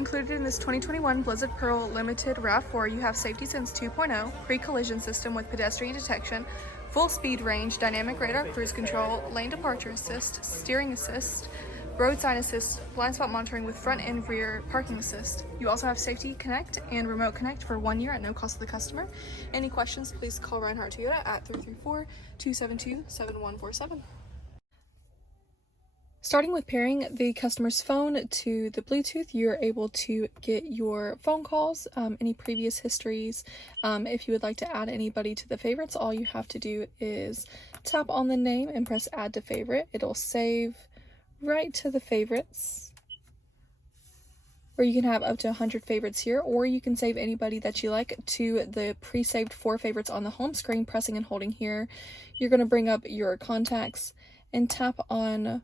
Included in this 2021 Blizzard Pearl Limited RAV4, you have Safety Sense 2.0, pre-collision system with pedestrian detection, full speed range, dynamic radar cruise control, lane departure assist, steering assist, road sign assist, blind spot monitoring with front and rear parking assist. You also have Safety Connect and Remote Connect for 1 year at no cost to the customer. Any questions, please call Reinhardt Toyota at 334-272-7147. Starting with pairing the customer's phone to the Bluetooth, you're able to get your phone calls, any previous histories. If you would like to add anybody to the favorites, all you have to do is tap on the name and press add to favorite. It'll save right to the favorites, or you can have up to 100 favorites here, or you can save anybody that you like to the pre-saved 4 favorites on the home screen. Pressing and holding here, you're going to bring up your contacts and tap on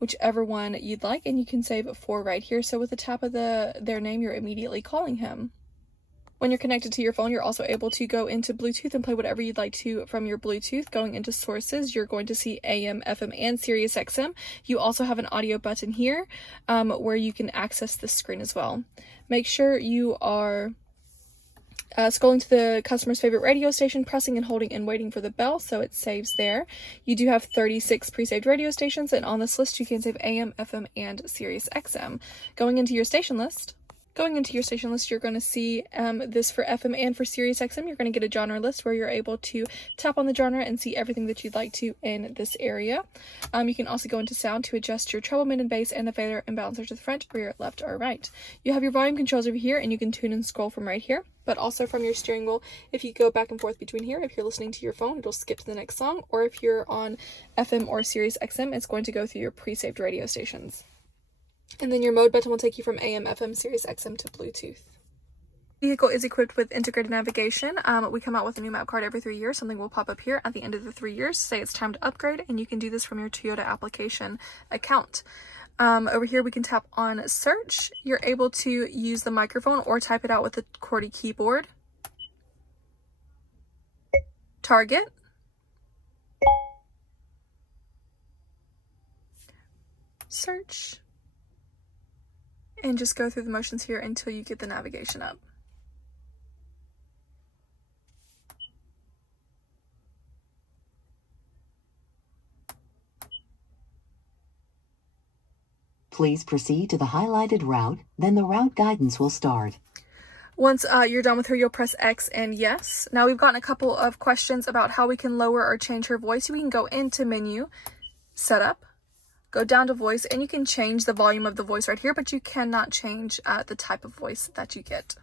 whichever one you'd like, and you can save 4 right here. So with the tap of their name, you're immediately calling him. When you're connected to your phone, you're also able to go into Bluetooth and play whatever you'd like to from your Bluetooth. Going into sources, you're going to see AM, FM, and Sirius XM. You also have an audio button here where you can access the screen as well. Make sure you are scrolling to the customer's favorite radio station, pressing and holding and waiting for the bell so it saves there. You do have 36 pre-saved radio stations, and on this list you can save AM, FM, and Sirius XM. Going into your station list, you're going to see this for FM and for Sirius XM. You're going to get a genre list where you're able to tap on the genre and see everything that you'd like to in this area. You can also go into sound to adjust your treble, mid, and bass, and the fader and balancer to the front, rear, left, or right. You have your volume controls over here, and you can tune and scroll from right here, but also from your steering wheel. If you go back and forth between here, if you're listening to your phone, it'll skip to the next song, or if you're on FM or Sirius XM, it's going to go through your pre-saved radio stations. And then your mode button will take you from AM, FM, Sirius XM to Bluetooth. The vehicle is equipped with integrated navigation. We come out with a new map card every 3 years. Something will pop up here at the end of the 3 years. Say it's time to upgrade, and you can do this from your Toyota application account. Over here we can tap on search. You're able to use the microphone or type it out with the QWERTY keyboard. Target. Search. And just go through the motions here until you get the navigation up. Please proceed to the highlighted route, then the route guidance will start. Once you're done with her, you'll press X and yes. Now we've gotten a couple of questions about how we can lower or change her voice. We can go into menu, setup, go down to voice, and you can change the volume of the voice right here, but you cannot change the type of voice that you get.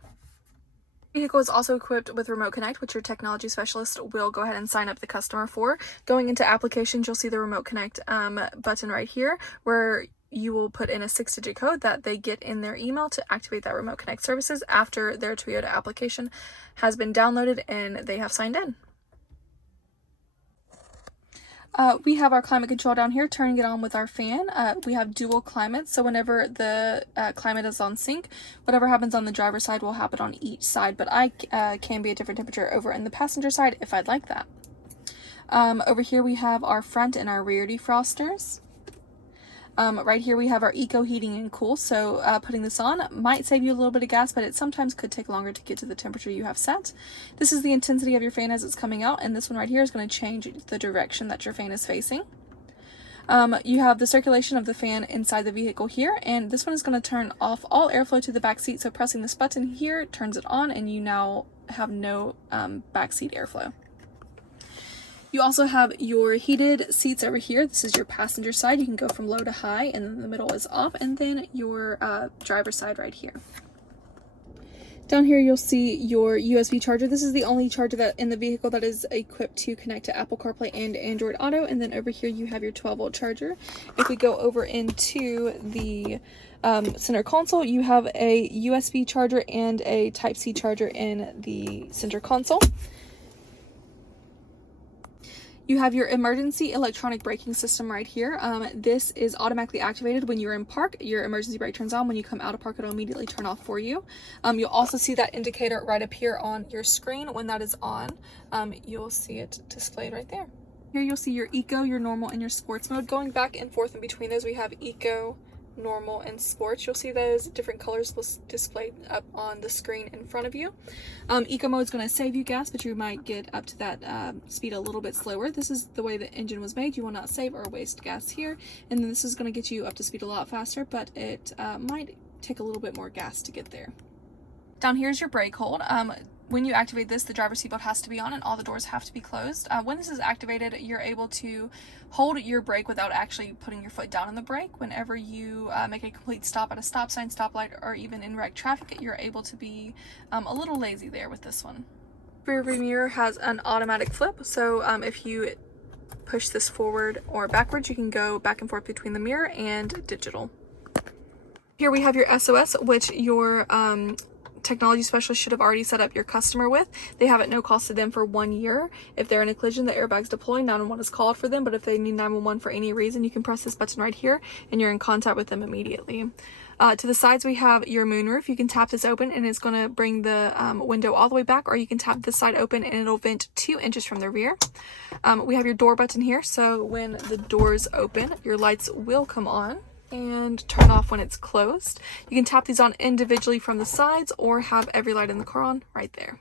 The vehicle is also equipped with Remote Connect, which your technology specialist will go ahead and sign up the customer for. Going into applications, you'll see the Remote Connect button right here, where you will put in a 6-digit code that they get in their email to activate that Remote Connect services after their Toyota application has been downloaded and they have signed in. We have our climate control down here, turning it on with our fan. We have dual climates, so whenever the climate is on sync, whatever happens on the driver's side will happen on each side, but I can be a different temperature over in the passenger side if I'd like that. Over here we have our front and our rear defrosters. Right here we have our eco heating and cool, so putting this on might save you a little bit of gas, but it sometimes could take longer to get to the temperature you have set. This is the intensity of your fan as it's coming out, and this one right here is going to change the direction that your fan is facing. You have the circulation of the fan inside the vehicle here, and this one is going to turn off all airflow to the back seat, so pressing this button here turns it on, and you now have no backseat airflow. You also have your heated seats over here. This is your passenger side. You can go from low to high, and then the middle is off, and then your driver's side right here. Down here you'll see your USB charger. This is the only charger that in the vehicle that is equipped to connect to Apple CarPlay and Android Auto, and then over here you have your 12-volt charger. If we go over into the center console, you have a USB charger and a Type-C charger in the center console. You have your emergency electronic braking system right here. This is automatically activated when you're in park. Your emergency brake turns on. When you come out of park, it'll immediately turn off for you. You'll also see that indicator right up here on your screen. When that is on, you'll see it displayed right there. Here you'll see your eco, your normal, and your sports mode. Going back and forth in between those, we have eco, normal, and sports. You'll see those different colors displayed up on the screen in front of you. Eco mode is going to save you gas, but you might get up to that speed a little bit slower. This is the way the engine was made. You will not save or waste gas here. And then this is going to get you up to speed a lot faster, but it might take a little bit more gas to get there. Down here is your brake hold. When you activate this, the driver's seatbelt has to be on and all the doors have to be closed. When this is activated, you're able to hold your brake without actually putting your foot down on the brake. Whenever you make a complete stop at a stop sign, stoplight, or even in wrecked traffic, you're able to be a little lazy there with this one. Rear view mirror has an automatic flip, so if you push this forward or backwards, you can go back and forth between the mirror and digital. Here we have your SOS, which your technology specialist should have already set up your customer with. They have at no cost to them for 1 year. If they're in a collision, the airbags deploy, 911 is called for them, but if they need 911 for any reason, you can press this button right here and you're in contact with them immediately. To the sides, we have your moonroof. You can tap this open and it's going to bring the window all the way back, or you can tap this side open and it'll vent 2 inches from the rear. We have your door button here, so when the doors open, your lights will come on and turn off when it's closed. You can tap these on individually from the sides or have every light in the car on right there.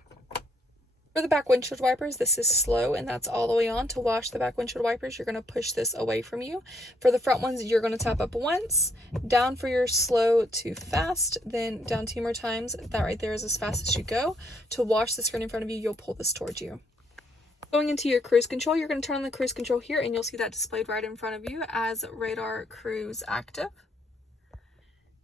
For the back windshield wipers, this is slow and that's all the way on. To wash the back windshield wipers, you're going to push this away from you. For the front ones, you're going to tap up once, down for your slow to fast, then down 2 more times. That right there is as fast as you go. To wash the screen in front of you, you'll pull this towards you. Going into your cruise control, you're going to turn on the cruise control here and you'll see that displayed right in front of you as radar cruise active.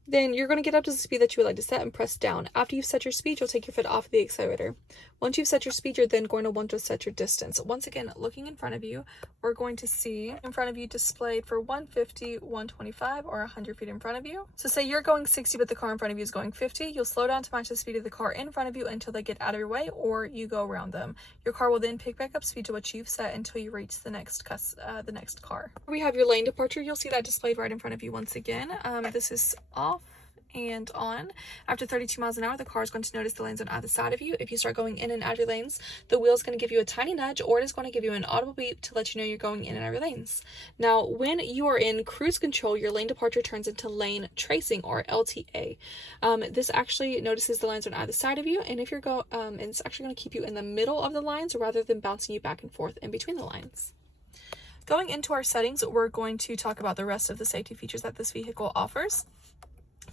Then you're going to get up to the speed that you would like to set and press down. After you've set your speed, you'll take your foot off the accelerator. Once you've set your speed, you're then going to want to set your distance. Once again, looking in front of you, we're going to see in front of you displayed for 150, 125, or 100 feet in front of you. So say you're going 60, but the car in front of you is going 50. You'll slow down to match the speed of the car in front of you until they get out of your way, or you go around them. Your car will then pick back up speed to what you've set until you reach the next car. We have your lane departure. You'll see that displayed right in front of you once again. This is off and on. After 32 miles an hour, the car is going to notice the lanes on either side of you. If you start going in and out of your lanes, the wheel is going to give you a tiny nudge, or it is going to give you an audible beep to let you know you're going in and out of your lanes. Now, when you are in cruise control, your lane departure turns into lane tracing, or LTA. This actually notices the lines on either side of you, and if you're it's actually going to keep you in the middle of the lines rather than bouncing you back and forth in between the lines. Going into our settings, we're going to talk about the rest of the safety features that this vehicle offers.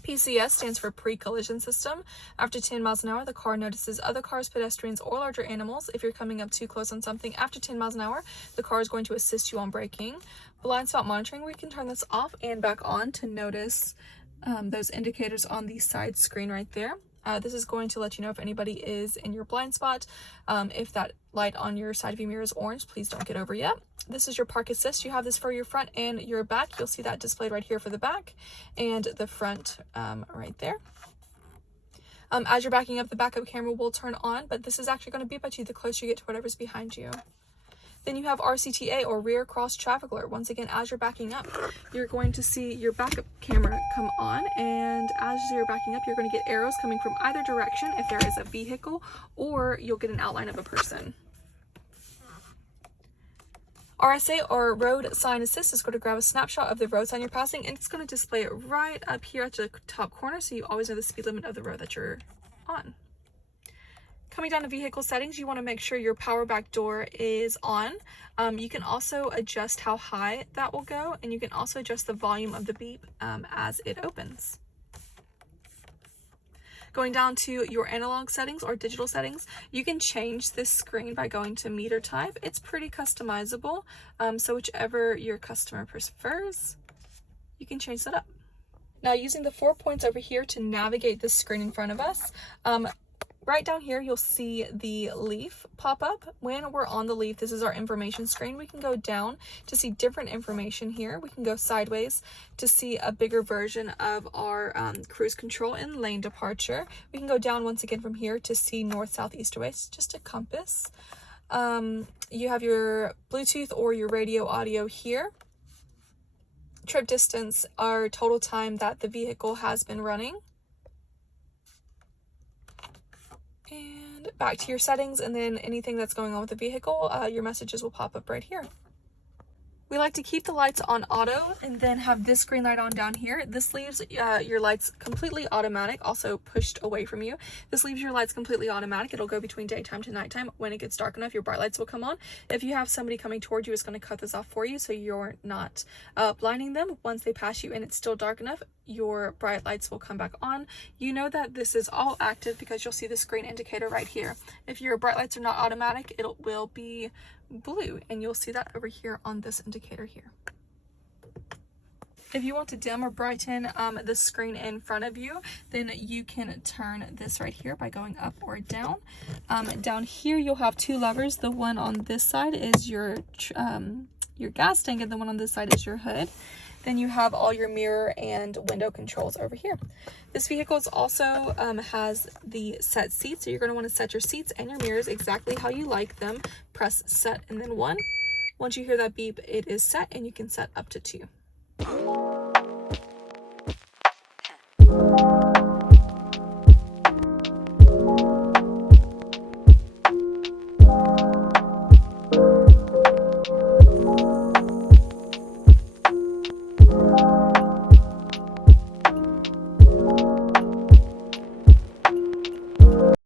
PCS stands for pre-collision system. After 10 miles an hour, the car notices other cars, pedestrians, or larger animals. If you're coming up too close on something after 10 miles an hour, the car is going to assist you on braking. Blind spot monitoring, we can turn this off and back on to notice those indicators on the side screen right there. This is going to let you know if anybody is in your blind spot. If that light on your side view mirror is orange, please don't get over yet. This is your park assist. You have this for your front and your back. You'll see that displayed right here for the back and the front right there. As you're backing up, the backup camera will turn on, but this is actually going to beep at you the closer you get to whatever's behind you. Then you have RCTA, or rear cross traffic alert. Once again, as you're backing up, you're going to see your backup camera come on, and as you're backing up, you're going to get arrows coming from either direction if there is a vehicle, or you'll get an outline of a person. RSA, or road sign assist, is going to grab a snapshot of the road sign you're passing, and it's going to display it right up here at the top corner, so you always know the speed limit of the road that you're on. Coming down to vehicle settings, you want to make sure your power back door is on. You can also adjust how high that will go, and you can also adjust the volume of the beep as it opens. Going down to your analog settings or digital settings, you can change this screen by going to meter type. It's pretty customizable, so whichever your customer prefers, you can change that up. Now, using the 4 points over here to navigate this screen in front of us, right down here, you'll see the leaf pop up. When we're on the leaf, this is our information screen. We can go down to see different information here. We can go sideways to see a bigger version of our cruise control and lane departure. We can go down once again from here to see north, south, east, or west, just a compass. You have your Bluetooth or your radio audio here. Trip distance, our total time that the vehicle has been running. And back to your settings, and then anything that's going on with the vehicle, your messages will pop up right here. We like to keep the lights on auto and then have this green light on down here. This leaves your lights completely automatic, also pushed away from you. This leaves your lights completely automatic. It'll go between daytime to nighttime. When it gets dark enough, your bright lights will come on. If you have somebody coming toward you, it's going to cut this off for you so you're not blinding them. Once they pass you and it's still dark enough, your bright lights will come back on. You know that this is all active because you'll see this green indicator right here. If your bright lights are not automatic, it will be blue, and you'll see that over here on this indicator here. If you want to dim or brighten the screen in front of you, then you can turn this right here by going up or down. Down here you'll have two levers. The one on this side is your gas tank, and the one on this side is your hood. Then you have all your mirror and window controls over here. This vehicle also has the set seats, so you're going to want to set your seats and your mirrors exactly how you like them. Press set and then 1. Once you hear that beep, it is set, and you can set up to 2.